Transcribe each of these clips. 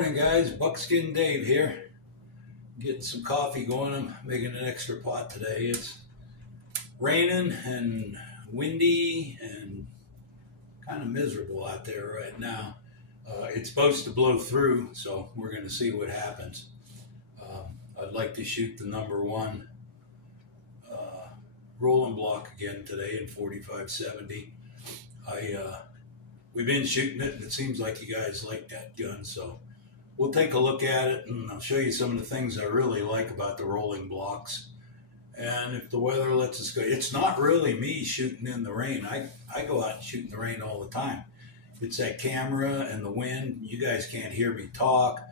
morning, guys. Buckskin Dave here. Getting some coffee going. I'm making an extra pot today. It's raining and windy and kind of miserable out there right now. It's supposed to blow through, so we're going to see what happens. I'd like to shoot the number one rolling block again today in 4570. We've been shooting it, and it seems like you guys like that gun, so we'll take a look at it, and I'll show you some of the things I really like about the rolling blocks. And if the weather lets us go, it's not really me shooting in the rain. I go out and shoot in the rain all the time. It's that camera and the wind. You guys can't hear me talk,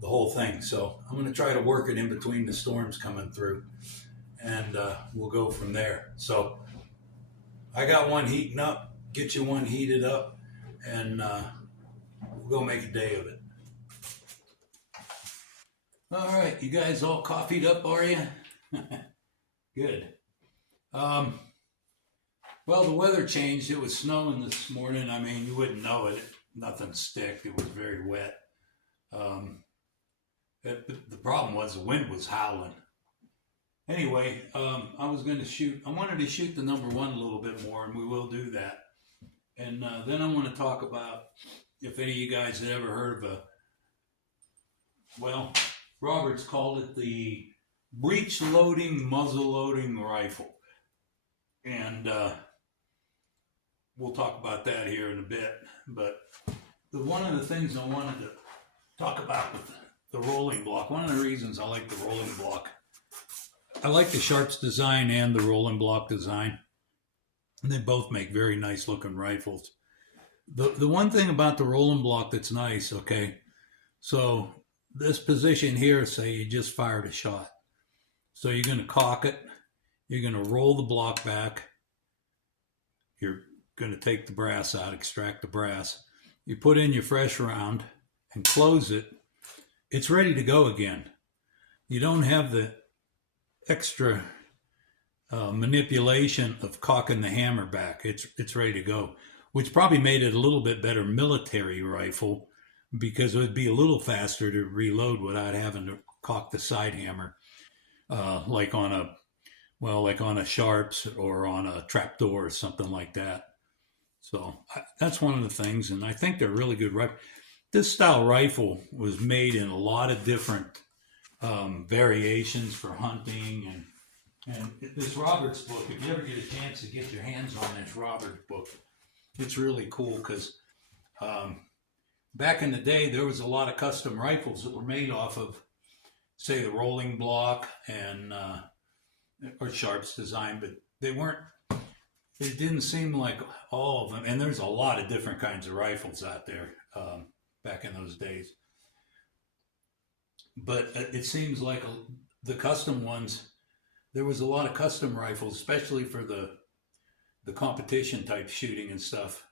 the whole thing. So I'm going to try to work it in between the storms coming through, and we'll go from there. So I got one heating up, get you one heated up, and we'll go make a day of it. All right, you guys all coffeed up, are you? Good. Well, the weather changed. It was snowing this morning. I mean, you wouldn't know it. Nothing stick. It was very wet. The problem was the wind was howling. Anyway, I wanted to shoot the number one a little bit more, and we will do that. And then I want to talk about if any of you guys had ever heard of Roberts called it the breech loading muzzle loading rifle. And we'll talk about that here in a bit. But one of the things I wanted to talk about with the rolling block, one of the reasons I like the rolling block, I like the Sharps design and the rolling block design. And they both make very nice looking rifles. The one thing about the rolling block that's nice, okay, so this position here, say you just fired a shot. So you're going to cock it, you're going to roll the block back, you're going to take the brass out, extract the brass, you put in your fresh round and close it, it's ready to go again. You don't have the extra manipulation of cocking the hammer back. It's ready to go, which probably made it a little bit better military rifle because it would be a little faster to reload without having to cock the side hammer, like on a Sharps or on a trapdoor or something like that. So that's one of the things, and I think they're really good rifles. This style rifle was made in a lot of different variations for hunting, and this Roberts book, if you ever get a chance to get your hands on this Roberts book, it's really cool because back in the day, there was a lot of custom rifles that were made off of, say, the rolling block and or Sharps design, but it didn't seem like all of them, and there's a lot of different kinds of rifles out there back in those days. But it seems like the custom ones, there was a lot of custom rifles, especially for the competition type shooting and stuff.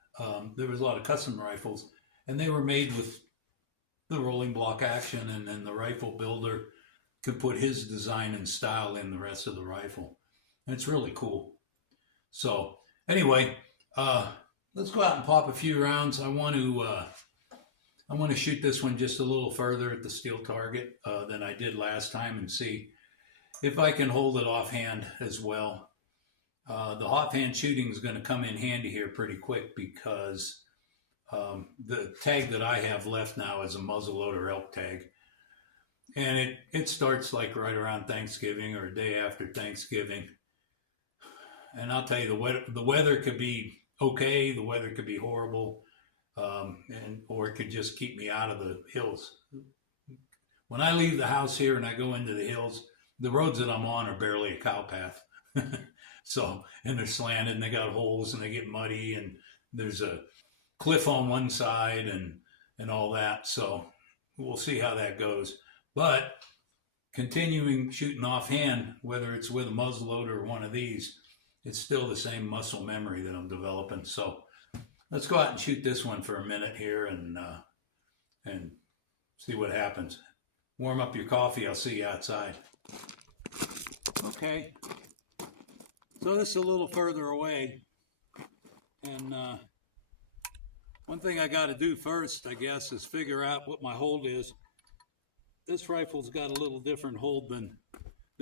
There was a lot of custom rifles, and they were made with the rolling block action, and then the rifle builder could put his design and style in the rest of the rifle. And it's really cool. So anyway, let's go out and pop a few rounds. I want to shoot this one just a little further at the steel target than I did last time and see if I can hold it offhand as well. The offhand shooting is going to come in handy here pretty quick because the tag that I have left now is a muzzleloader elk tag. And it starts like right around Thanksgiving or a day after Thanksgiving. And I'll tell you, the weather could be okay, the weather could be horrible, or it could just keep me out of the hills. When I leave the house here and I go into the hills, the roads that I'm on are barely a cow path. So, and they're slanted and they got holes and they get muddy and there's a cliff on one side and all that. So we'll see how that goes. But continuing shooting offhand, whether it's with a muzzleloader or one of these, it's still the same muscle memory that I'm developing. So let's go out and shoot this one for a minute here and see what happens. Warm up your coffee. I'll see you outside. Okay. So this is a little further away. And one thing I got to do first, I guess, is figure out what my hold is. this rifle's got a little different hold than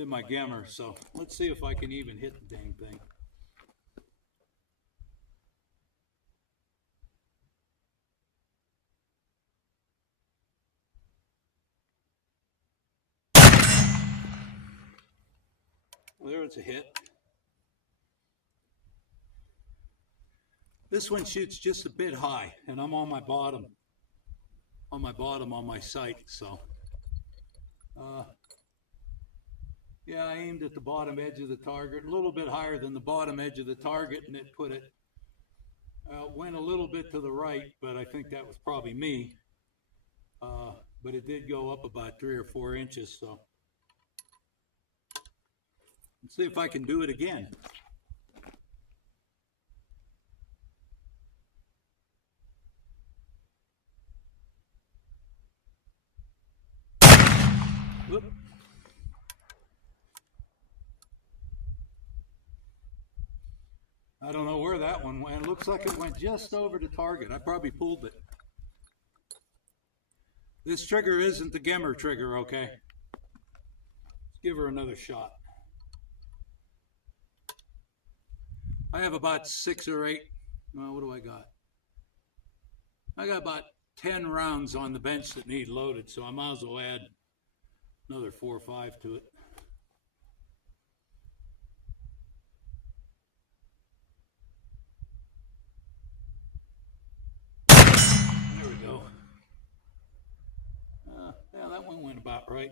my Gemmer, so let's see if I can even hit the dang thing. There, it's a hit. This one shoots just a bit high, and I'm on my bottom. On my sight, so. Yeah, I aimed at the bottom edge of the target, a little bit higher than the bottom edge of the target, and it put it, went a little bit to the right, but I think that was probably me. But it did go up about 3 or 4 inches, so. Let's see if I can do it again. Whoop. I don't know where that one went. It looks like it went just over the target. I probably pulled it. This trigger isn't the Gemmer trigger, okay? Let's give her another shot. I have about 6 or 8. Well, what do I got? I got about 10 rounds on the bench that need loaded, so I might as well add another 4 or 5 to it. There we go. Yeah, that one went about right.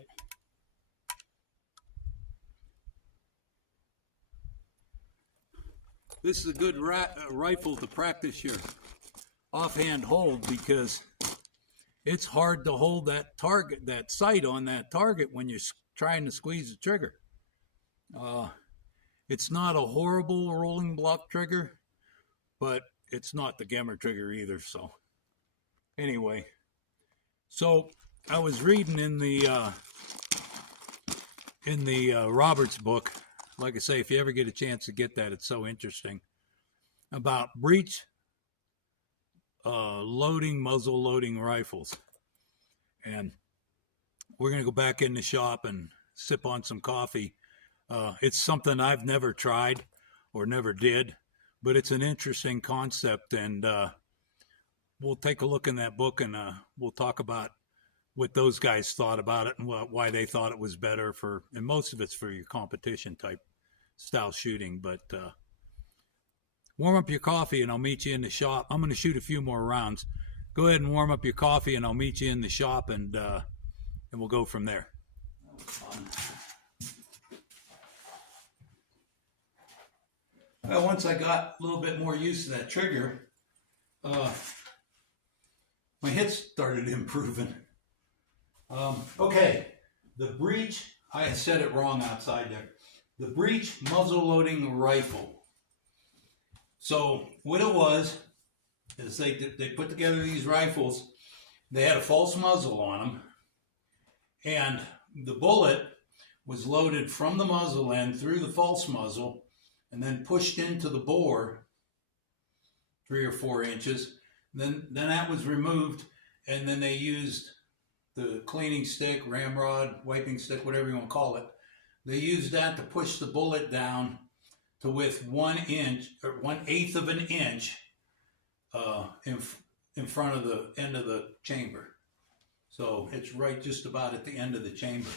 This is a good rifle to practice your offhand hold, because it's hard to hold that target, that sight on that target when you're trying to squeeze the trigger. It's not a horrible rolling block trigger, but it's not the Gemmer trigger either. So anyway, so I was reading in the Roberts book. Like I say, if you ever get a chance to get that, it's so interesting, about Breech muzzle loading rifles. And we're going to go back in the shop and sip on some coffee. It's something I've never tried or never did, but it's an interesting concept, and we'll take a look in that book, and we'll talk about what those guys thought about it and why they thought it was better for, and most of it's for your competition type style shooting. But warm up your coffee and I'll meet you in the shop. I'm going to shoot a few more rounds. Go ahead and warm up your coffee and I'll meet you in the shop, and we'll go from there. That was fun. Well, once I got a little bit more used to that trigger, my hits started improving. Okay, the Breech, I said it wrong outside there. The Breech muzzle-loading rifle. So what it was is they put together these rifles. They had a false muzzle on them, and the bullet was loaded from the muzzle end through the false muzzle and then pushed into the bore 3 or 4 inches. Then that was removed, and then they used the cleaning stick, ramrod, wiping stick, whatever you want to call it. They used that to push the bullet down to with 1 inch or 1/8 of an inch in front of the end of the chamber. So it's right just about at the end of the chamber.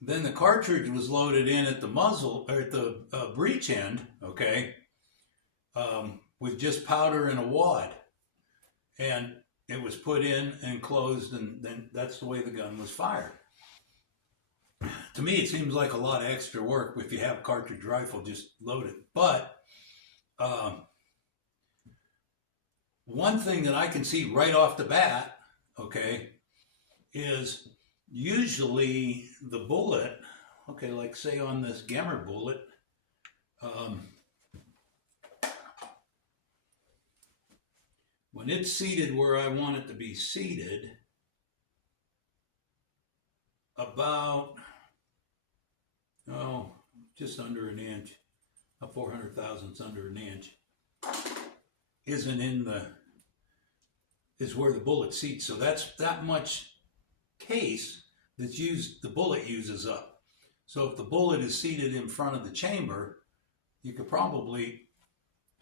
Then the cartridge was loaded in at the muzzle, or at the breech end, okay, with just powder and a wad. And it was put in and closed, and then that's the way the gun was fired. To me, it seems like a lot of extra work if you have a cartridge rifle, just load it. But one thing that I can see right off the bat, okay, is usually the bullet, okay, like say on this Gemmer bullet, when it's seated where I want it to be seated, about, just under an inch, a 400 thousandths under an inch, is where the bullet seats. So that's that much case that's used, the bullet uses up. So if the bullet is seated in front of the chamber, you could probably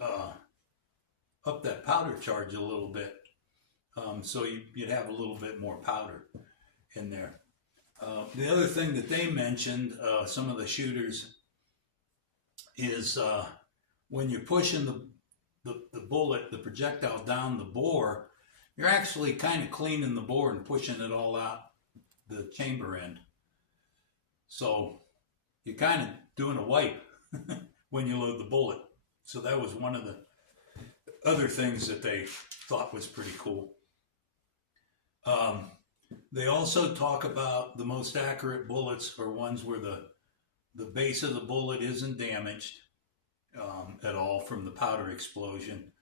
up that powder charge a little bit. So you'd have a little bit more powder in there. The other thing that they mentioned, some of the shooters, is when you're pushing the bullet, the projectile down the bore, you're actually kind of cleaning the bore and pushing it all out the chamber end. So you're kind of doing a wipe when you load the bullet. So that was one of the other things that they thought was pretty cool. They also talk about the most accurate bullets are ones where the base of the bullet isn't damaged at all from the powder explosion,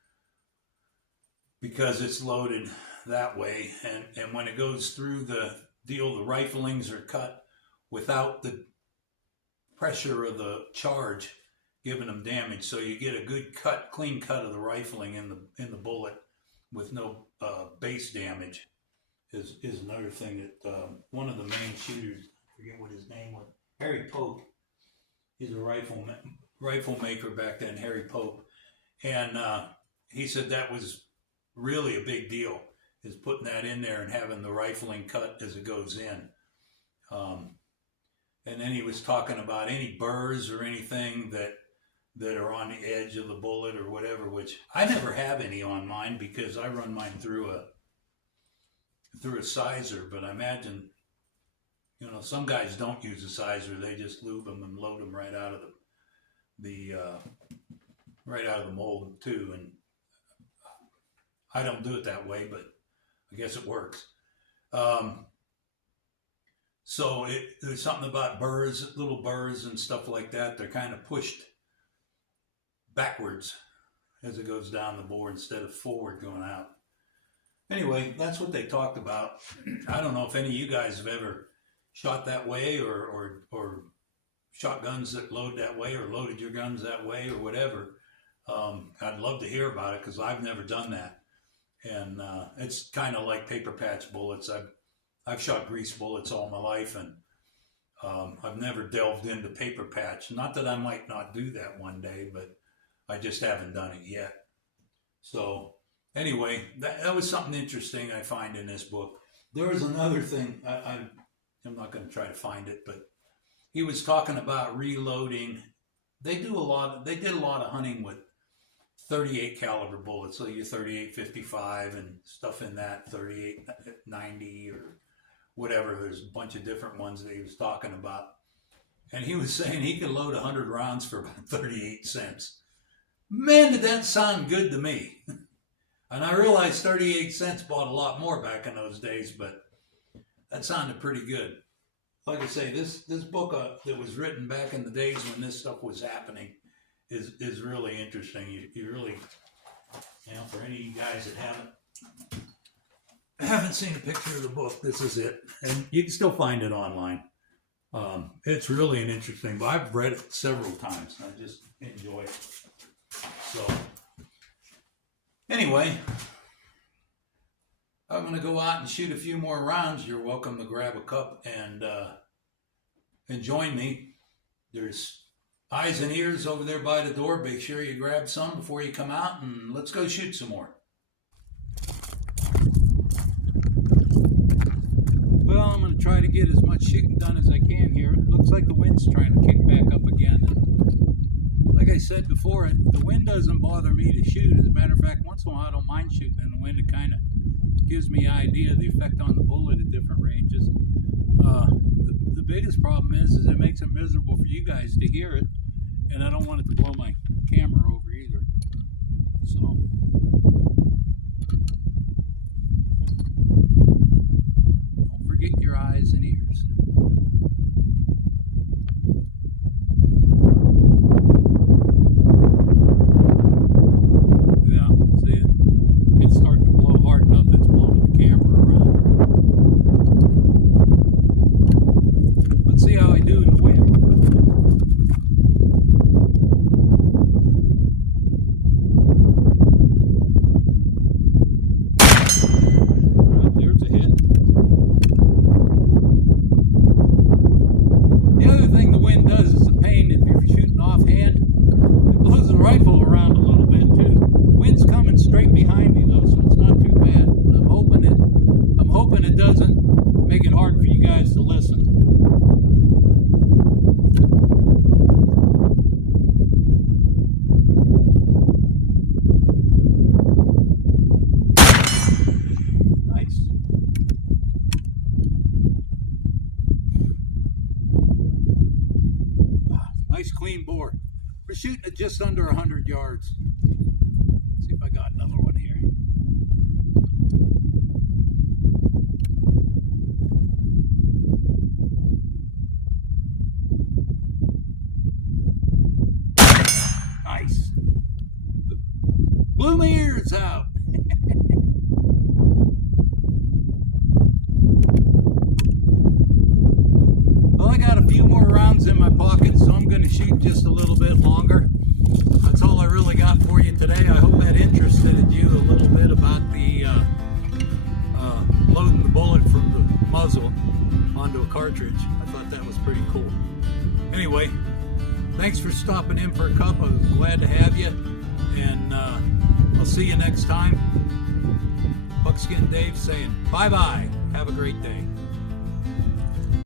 because it's loaded that way. And when it goes through the deal, the riflings are cut without the pressure of the charge giving them damage. So you get a good cut, clean cut of the rifling in the bullet with no base damage. Is another thing that one of the main shooters, I forget what his name was, Harry Pope. He's a rifle maker back then, Harry Pope, and he said that was really a big deal, is putting that in there and having the rifling cut as it goes in. And then he was talking about any burrs or anything that are on the edge of the bullet or whatever, which I never have any on mine because I run mine through a sizer. But I imagine, some guys don't use a sizer; they just lube them and load them right out of the mold too. And I don't do it that way, but I guess it works. So there's something about burrs, little burrs and stuff like that. They're kind of pushed backwards as it goes down the bore instead of forward going out. Anyway, that's what they talked about. I don't know if any of you guys have ever shot that way or shot guns that load that way or loaded your guns that way or whatever. I'd love to hear about it because I've never done that. And it's kind of like paper patch bullets. I've shot grease bullets all my life, and I've never delved into paper patch. Not that I might not do that one day, but I just haven't done it yet. So anyway, that was something interesting I find in this book. There was another thing, I'm not going to try to find it, but he was talking about reloading. They did a lot of hunting with 38 caliber bullets, so your 38-55 and stuff in that, 38-90 or whatever. There's a bunch of different ones that he was talking about. And he was saying he could load 100 rounds for about 38 cents. Man, did that sound good to me. And I realized 38 cents bought a lot more back in those days, but that sounded pretty good. Like I say, this book that was written back in the days when this stuff was happening is really interesting. You really, for any of you guys that haven't seen a picture of the book, this is it. And you can still find it online. It's really an interesting book. I've read it several times. I just enjoy it. So anyway, I'm going to go out and shoot a few more rounds. You're welcome to grab a cup and join me. There's eyes and ears over there by the door. Make sure you grab some before you come out, and let's go shoot some more. Well, I'm going to try to get as much shooting done as I can here. It looks like the wind's trying to kick back up again. Like I said before, the wind doesn't bother me to shoot. As a matter of fact, once in a while I don't mind shooting in the wind. It kind of gives me an idea of the effect on the bullet at different ranges. The biggest problem is it makes it miserable for you guys to hear it, and I don't want it to blow my camera over either. So don't forget your eyes and ears. Yeah, see, it's starting to blow hard enough that it's blowing the camera around. Let's see how I do in the wind. Well, there's a hit. just to listen. Nice. Nice clean bore. We're shooting at just under 100 yards. Let's see if I got another one here. Nice. Blew my ears out. Well, I got a few more rounds in my pocket, so I'm going to shoot just a little bit longer. That's all I really got for you today. I hope that interested you a little bit about the loading the bullet from the muzzle onto a cartridge. I thought that was pretty cool. Anyway, thanks for stopping in for a cup. I was glad to have you, and I'll see you next time. Buckskin Dave saying bye-bye. Have a great day.